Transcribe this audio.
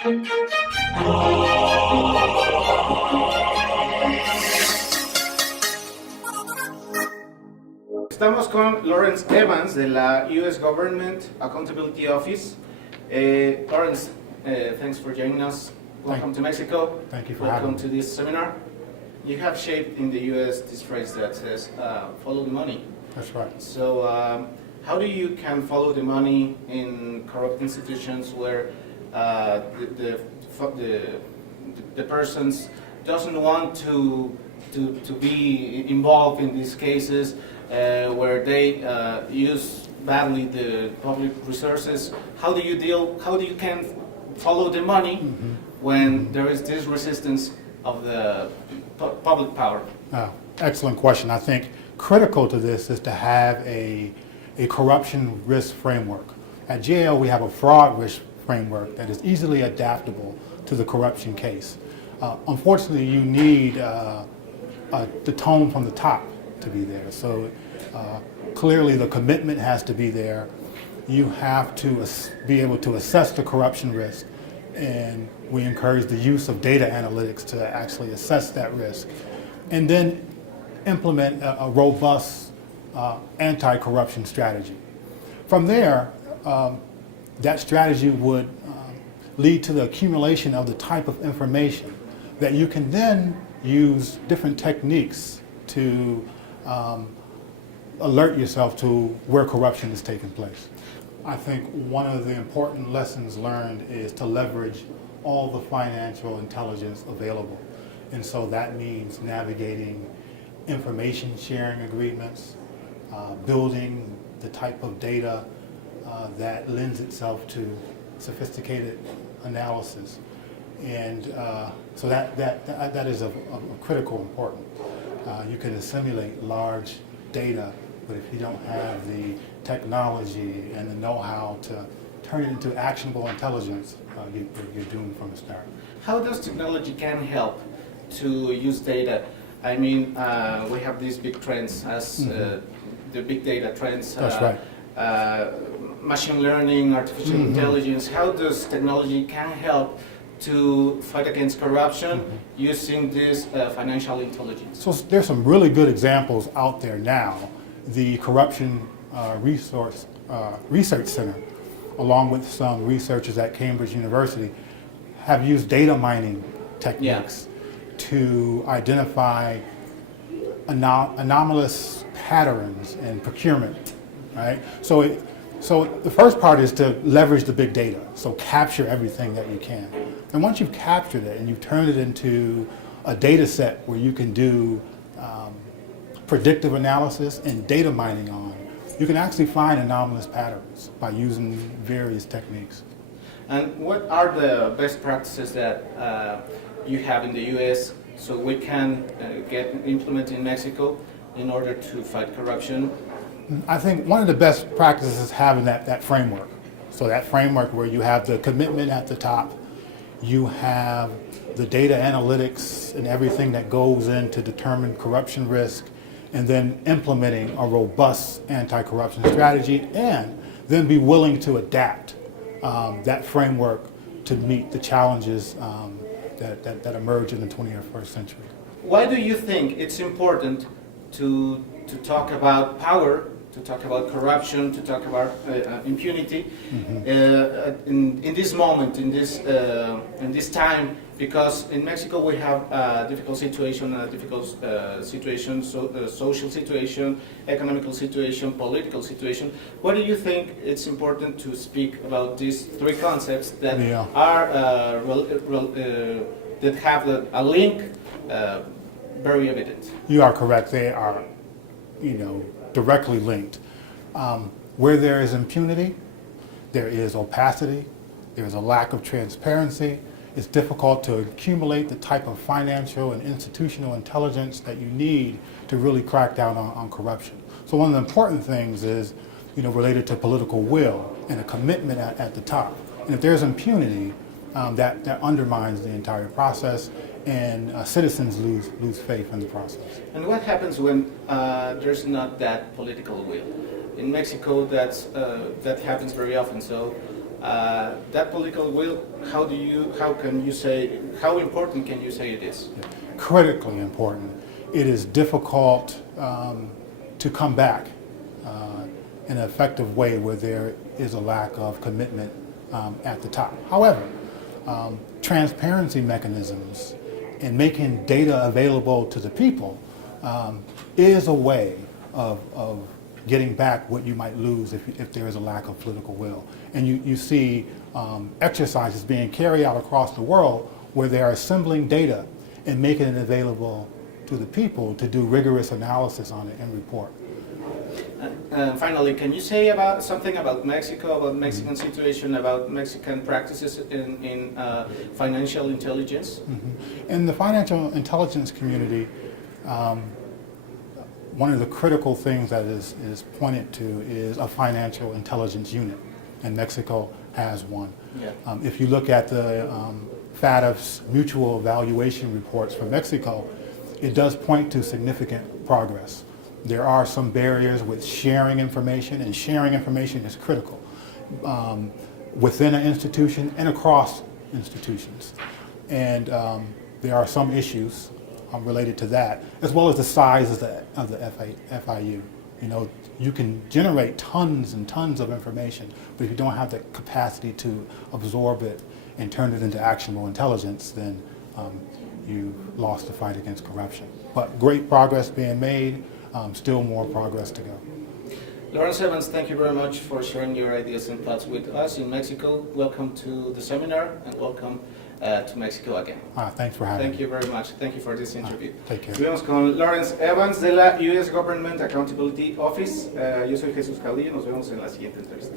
Estamos con Lawrence Evans de la U.S. Government Accountability Office. Lawrence, thanks for joining us. Welcome to Mexico. Thank you for having me. Welcome to this seminar. You have shaped in the U.S. this phrase that says, follow the money. That's right. So how do you can follow the money in corrupt institutions where the persons doesn't want to be involved in these cases where they use badly the public resources? How do you can follow the money when there is this resistance of the public power? Excellent question. I think critical to this is to have a corruption risk framework. At GAO, we have a fraud risk framework that is easily adaptable to the corruption case. Unfortunately, you need the tone from the top to be there. So clearly the commitment has to be there. You have to be able to assess the corruption risk, and we encourage the use of data analytics to actually assess that risk, and then implement a robust anti-corruption strategy. From there, that strategy would lead to the accumulation of the type of information that you can then use different techniques to alert yourself to where corruption is taking place. I think one of the important lessons learned is to leverage all the financial intelligence available. And so that means navigating information sharing agreements, building the type of data that lends itself to sophisticated analysis. And so that is of critical importance. You can assimilate large data, but if you don't have the technology and the know-how to turn it into actionable intelligence, you're doomed from the start. How does technology can help to use data? I mean, we have these big trends as the big data trends. That's right. Machine learning, artificial intelligence. How does technology can help to fight against corruption using this financial intelligence? So there's some really good examples out there now. The Corruption Research Center, along with some researchers at Cambridge University, have used data mining techniques to identify anomalous patterns in procurement, right? So the first part is to leverage the big data, so capture everything that you can. And once you've captured it and you've turned it into a data set where you can do predictive analysis and data mining on, you can actually find anomalous patterns by using various techniques. And what are the best practices that you have in the U.S. so we can get implemented in Mexico in order to fight corruption? I think one of the best practices is having that framework. So that framework where you have the commitment at the top, you have the data analytics and everything that goes in to determine corruption risk, and then implementing a robust anti-corruption strategy, and then be willing to adapt that framework to meet the challenges that emerge in the 21st century. Why do you think it's important to talk about power, to talk about corruption, to talk about impunity in this moment, in this time? Because in Mexico we have a difficult situation, social situation, economical situation, political situation. Why do you think it's important to speak about these three concepts that are that have a link very evident? You are correct. They are, directly linked. Where there is impunity, there is opacity, there is a lack of transparency. It's difficult to accumulate the type of financial and institutional intelligence that you need to really crack down on corruption. So one of the important things is, related to political will and a commitment at the top. And if there's impunity, that undermines the entire process, and citizens lose faith in the process. And what happens when there's not that political will? In Mexico, that happens very often. So that political will, how important can you say it is? Critically important. It is difficult to come back in an effective way where there is a lack of commitment at the top. However, transparency mechanisms and making data available to the people is a way of getting back what you might lose if there is a lack of political will. And you see exercises being carried out across the world where they are assembling data and making it available to the people to do rigorous analysis on it and report. Finally, can you say something about Mexico, about Mexican situation, about Mexican practices in financial intelligence? Mm-hmm. In the financial intelligence community, one of the critical things that is pointed to is a financial intelligence unit, and Mexico has one. Yeah. If you look at the FATF's mutual evaluation reports for Mexico, it does point to significant progress. There are some barriers with sharing information, and sharing information is critical within an institution and across institutions. And there are some issues related to that, as well as the size of the FIU. You know, you can generate tons and tons of information, but if you don't have the capacity to absorb it and turn it into actionable intelligence, then you've lost the fight against corruption. But great progress being made. Still more progress to go. Lawrence Evans, thank you very much for sharing your ideas and thoughts with us in Mexico. Welcome to the seminar and welcome to Mexico again. Thanks for having me. Thank you very much. Thank you for this interview. Take care. Estuvimos con Lawrence Evans de la US Government Accountability Office. Yo soy Jesús Caudillo. Nos vemos en la siguiente entrevista.